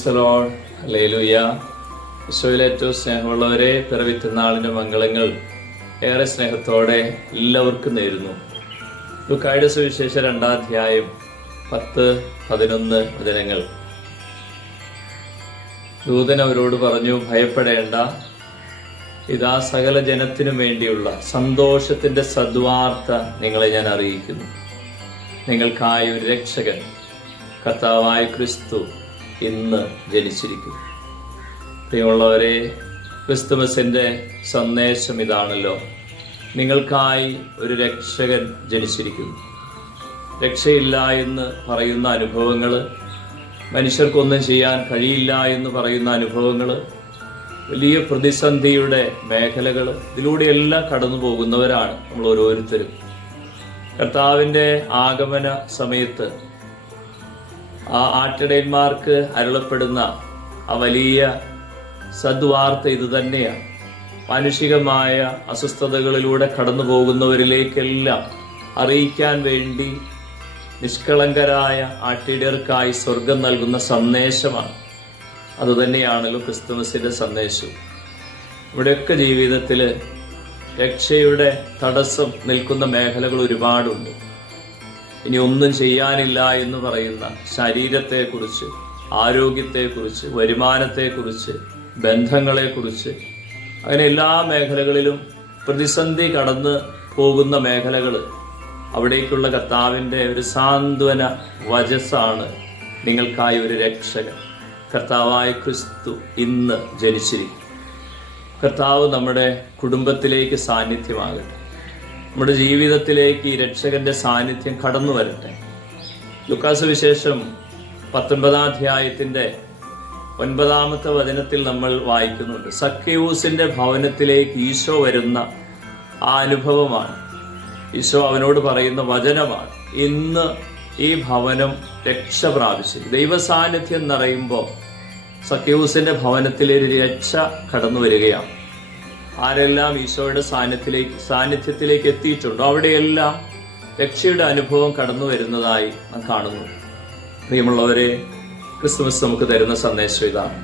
Praise the Lord. Hallelujah. ഈശോയിൽ ഏറ്റവും സ്നേഹമുള്ളവരെ, പിറവി തിരുനാളിൻ്റെ മംഗളങ്ങൾ ഏറെ സ്നേഹത്തോടെ എല്ലാവർക്കും നേരുന്നു. ലൂക്കായുടെ സുവിശേഷം 2-ാം അധ്യായം 10-11 വചനങ്ങൾ. ദൂതൻ അവരോട് പറഞ്ഞു, ഭയപ്പെടേണ്ട, ഇതാ സകല ജനത്തിനു വേണ്ടിയുള്ള സന്തോഷത്തിൻ്റെ സദ്വാർത്ത നിങ്ങളെ ഞാൻ അറിയിക്കുന്നു. നിങ്ങൾക്കായി ഒരു രക്ഷകൻ, കർത്താവായ ക്രിസ്തു ഇന്ന് ജനിച്ചിരിക്കുന്നു. പ്രിയമുള്ളവരെ, ക്രിസ്തുമസിൻ്റെ സന്ദേശം ഇതാണല്ലോ. നിങ്ങൾക്കായി ഒരു രക്ഷകൻ ജനിച്ചിരിക്കുന്നു. രക്ഷയില്ല എന്ന് പറയുന്ന അനുഭവങ്ങൾ, മനുഷ്യർക്കൊന്നും ചെയ്യാൻ കഴിയില്ല എന്ന് പറയുന്ന അനുഭവങ്ങൾ, വലിയ പ്രതിസന്ധിയുടെ മേഖലകൾ, ഇതിലൂടെയെല്ലാം കടന്നു പോകുന്നവരാണ് നമ്മൾ ഓരോരുത്തരും. കർത്താവിൻ്റെ ആഗമന സമയത്ത് ആ ആട്ടിടയന്മാർക്ക് അരുളപ്പെടുന്ന ആ വലിയ സദ്വാർത്ത ഇത് തന്നെയാണ്. മാനുഷികമായ അസ്വസ്ഥതകളിലൂടെ കടന്നു പോകുന്നവരിലേക്കെല്ലാം അറിയിക്കാൻ വേണ്ടി നിഷ്കളങ്കരായ ആട്ടിടയർക്കായി സ്വർഗം നൽകുന്ന സന്ദേശമാണ്. അതുതന്നെയാണല്ലോ ക്രിസ്തുമസിൻ്റെ സന്ദേശം. ഇവിടെയൊക്കെ ജീവിതത്തിൽ രക്ഷയുടെ തടസ്സം നിൽക്കുന്ന മേഖലകൾ ഒരുപാടുണ്ട്. ഇനി ഒന്നും ചെയ്യാനില്ല എന്ന് പറയുന്ന ശരീരത്തെക്കുറിച്ച്, ആരോഗ്യത്തെക്കുറിച്ച്, വരുമാനത്തെക്കുറിച്ച്, ബന്ധങ്ങളെക്കുറിച്ച്, അങ്ങനെ എല്ലാ മേഖലകളിലും പ്രതിസന്ധി കടന്ന് പോകുന്ന മേഖലകൾ. അവിടേക്കുള്ള കർത്താവിൻ്റെ ഒരു സാന്ത്വന വചസ്സാണ്, നിങ്ങൾക്കായി ഒരു രക്ഷകൻ, കർത്താവായ ക്രിസ്തു ഇന്ന് ജനിച്ചിരിക്കും. കർത്താവ് നമ്മുടെ കുടുംബത്തിലേക്ക് സാന്നിധ്യമാകട്ടെ. നമ്മുടെ ജീവിതത്തിലേക്ക് ഈ രക്ഷകന്റെ സാന്നിധ്യം കടന്നു വരട്ടെ. ലൂക്കാസ് വിശേഷം 19-ാം അധ്യായത്തിൻ്റെ 9-ാമത്തെ വചനത്തിൽ നമ്മൾ വായിക്കുന്നുണ്ട്. സക്കേവൂസിൻ്റെ ഭവനത്തിലേക്ക് ഈശോ വരുന്ന ആ അനുഭവമാണ്. ഈശോ അവനോട് പറയുന്ന വചനമാണ്. ഇന്ന് ഈ ഭവനം രക്ഷ പ്രാപിച്ചു. ദൈവസാന്നിധ്യം നിറയുമ്പോൾ സക്കേവൂസിൻ്റെ ഭവനത്തിലൊരു രക്ഷ കടന്നു വരികയാണ്. ആരെല്ലാം ഈശോയുടെ സാന്നിധ്യത്തിലേക്ക് എത്തിയിട്ടുണ്ടോ അവിടെയെല്ലാം രക്ഷയുടെ അനുഭവം കടന്നു വരുന്നതായി നാം കാണുന്നു. പ്രിയമുള്ളവരെ, ക്രിസ്തുമസ് നമുക്ക് തരുന്ന സന്ദേശം ഇതാണ്.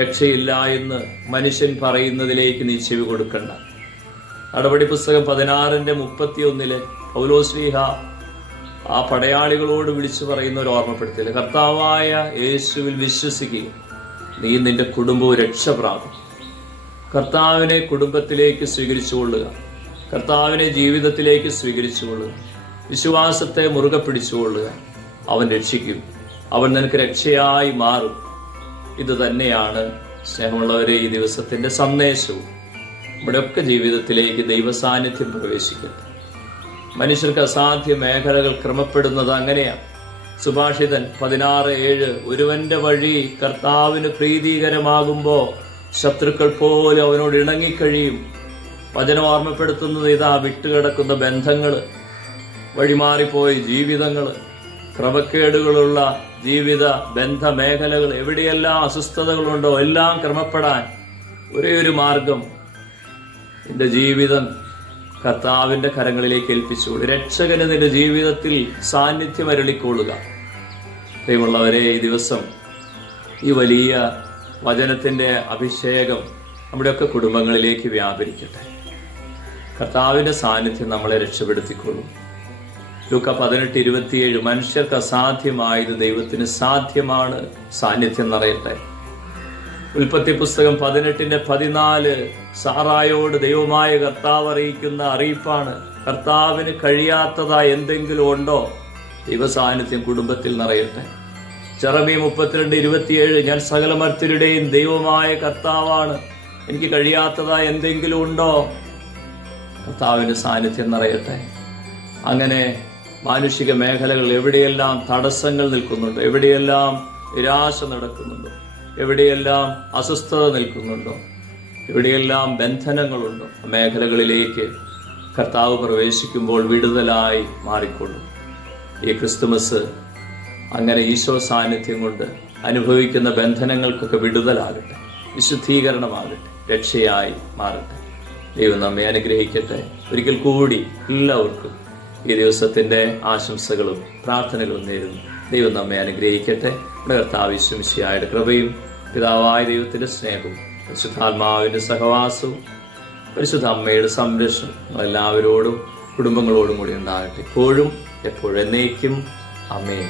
രക്ഷയില്ല എന്ന് മനുഷ്യൻ പറയുന്നതിലേക്ക് നീ ചെവി കൊടുക്കണ്ട. നടപടി പുസ്തകം 16:31 പൗലോസ്ലീഹ ആ പടയാളികളോട് വിളിച്ചു പറയുന്ന ഒരു ഓർമ്മപ്പെടുത്തൽ, കർത്താവായ യേശുവിൽ വിശ്വസിക്കുക, നീ നിന്റെ കുടുംബവും രക്ഷ പ്രാപിക്കും. കർത്താവിനെ കുടുംബത്തിലേക്ക് സ്വീകരിച്ചുകൊള്ളുക, കർത്താവിനെ ജീവിതത്തിലേക്ക് സ്വീകരിച്ചുകൊള്ളുക, വിശ്വാസത്തെ മുറുകെ പിടിച്ചുകൊള്ളുക. അവൻ രക്ഷിക്കും, അവൻ നിനക്ക് രക്ഷയായി മാറും. ഇത് തന്നെയാണ് സ്നേഹമുള്ളവരെ ഈ ദിവസത്തിൻ്റെ സന്ദേശവും. നമ്മുടെയൊക്കെ ജീവിതത്തിലേക്ക് ദൈവസാന്നിധ്യം പ്രവേശിക്കട്ടെ. മനുഷ്യർക്ക് അസാധ്യ മേഖലകൾ ക്രമപ്പെടുന്നത് അങ്ങനെയാണ്. സുഭാഷിതൻ 16:7 ഒരുവന്റെ വഴി കർത്താവിന് പ്രീതികരമാകുമ്പോൾ ശത്രുക്കൾ പോലും അവനോട് ഇണങ്ങിക്കഴിയും. വചനം ഓർമ്മപ്പെടുത്തുന്നത് ഇതാ, വിട്ടുകിടക്കുന്ന ബന്ധങ്ങൾ, വഴിമാറിപ്പോയ ജീവിതങ്ങൾ, ക്രമക്കേടുകളുള്ള ജീവിത ബന്ധ മേഖലകൾ, എവിടെയെല്ലാം അസ്വസ്ഥതകളുണ്ടോ എല്ലാം ക്രമപ്പെടാൻ ഒരേ ഒരു മാർഗം, നിന്റെ ജീവിതം കർത്താവിൻ്റെ കരങ്ങളിലേക്ക് ഏൽപ്പിച്ചുകൊള്ളു. രക്ഷകന് നിന്റെ ജീവിതത്തിൽ സാന്നിധ്യം അരുളിക്കൊള്ളുക. പ്രിയമുള്ളവരെ, ഈ ദിവസം ഈ വലിയ വചനത്തിൻ്റെ അഭിഷേകം നമ്മുടെയൊക്കെ കുടുംബങ്ങളിലേക്ക് വ്യാപരിക്കട്ടെ. കർത്താവിൻ്റെ സാന്നിധ്യം നമ്മളെ രക്ഷപ്പെടുത്തിക്കൊള്ളും. ലൂക്ക 18:27 മനുഷ്യർക്ക് അസാധ്യമായത് ദൈവത്തിന് സാധ്യമാണ്. സാന്നിധ്യം നിറയട്ടെ. ഉൽപ്പത്തി പുസ്തകം 18:14 സാറായോട് ദൈവമായ കർത്താവ് അറിയിക്കുന്ന അറിയിപ്പാണ്. കർത്താവിന് കഴിയാത്തതായി എന്തെങ്കിലും ഉണ്ടോ? ദൈവസാന്നിധ്യം കുടുംബത്തിൽ നിറയട്ടെ. ജെറമ്യ 32:27 ഞാൻ സകല മർത്യരുടെയും ദൈവമായ കർത്താവാണ്, എനിക്ക് കഴിയാത്തതായി എന്തെങ്കിലും ഉണ്ടോ? കർത്താവിൻ്റെ സാന്നിധ്യം നിറയട്ടെ. അങ്ങനെ മാനുഷിക മേഖലകൾ എവിടെയെല്ലാം തടസ്സങ്ങൾ നിൽക്കുന്നുണ്ടോ, എവിടെയെല്ലാം നിരാശ നടക്കുന്നുണ്ടോ, എവിടെയെല്ലാം അസ്വസ്ഥത നിൽക്കുന്നുണ്ടോ, എവിടെയെല്ലാം ബന്ധനങ്ങളുണ്ടോ, മേഖലകളിലേക്ക് കർത്താവ് പ്രവേശിക്കുമ്പോൾ വിടുതലായി മാറിക്കൊള്ളും. ഈ ക്രിസ്തുമസ് അങ്ങനെ ഈശോ സാന്നിധ്യം കൊണ്ട് അനുഭവിക്കുന്ന ബന്ധനങ്ങൾക്കൊക്കെ വിടുതലാകട്ടെ, വിശുദ്ധീകരണമാകട്ടെ, രക്ഷയായി മാറട്ടെ. ദൈവം നമ്മെ അനുഗ്രഹിക്കട്ടെ. ഒരിക്കൽ കൂടി എല്ലാവർക്കും ഈ ദിവസത്തിൻ്റെ ആശംസകളും പ്രാർത്ഥനകളും നേരുന്നു. ദൈവം നമ്മെ അനുഗ്രഹിക്കട്ടെ. നമ്മുടെ കർത്താവ് യേശു മിശിഹായുടെ കൃപയും പിതാവായ ദൈവത്തിൻ്റെ സ്നേഹവും പരിശുദ്ധാത്മാവിൻ്റെ സഹവാസവും പരിശുദ്ധ അമ്മയുടെ സംരക്ഷണം എല്ലാവരോടും കുടുംബങ്ങളോടും കൂടി ഉണ്ടാകട്ടെ, എപ്പോഴും എപ്പോഴും എന്നേക്കും. ആമേൻ.